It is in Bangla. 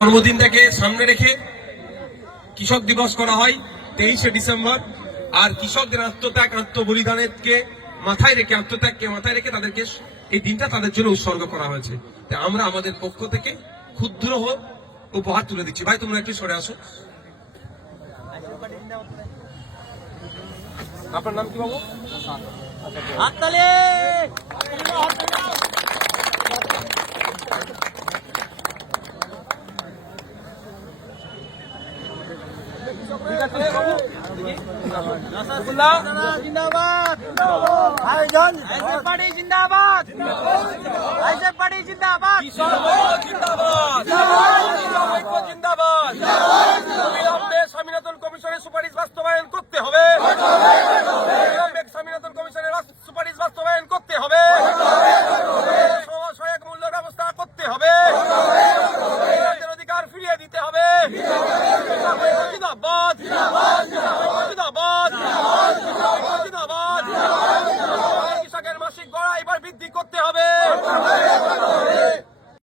জন্মদিনটাকে সামনে রেখে কৃষক দিবস করা হয় 23শে ডিসেম্বর। আর কৃষকদের আত্মত্যাগ আত্মবলিদানকে মাথায় রেখে তাদেরকে এই দিনটা তাদের জন্য উৎসর্গ করা হয়েছে। তাই আমরা আমাদের পক্ষ থেকে ক্ষুদ্র হোক উপহার তুলে দিচ্ছি। ভাই তোমরা একটু সরে আসো। আপনার নাম কি বাবু? जिंदाबाद भाईजान ऐसे पार्टी जिंदाबाद ऐसे पार्टी जिंदाबाद जिंदाबाद অবিলম্বে স্বামীনাথন কমিশনের সুপারিশ বাস্তবায়ন করতে হবে। অবিলম্বে স্বামীনাথন কমিশনের সুপারিশ বাস্তবায়ন করতে হবে। সহায়ক মূল্য ব্যবস্থা করতে হবে। অধিকার ফিরিয়ে দিতে হবে। জিন্দাবাদ জিন্দাবাদ জিন্দাবাদ। কৃষকের মাসিক গড়া এবার বৃদ্ধি করতে হবে।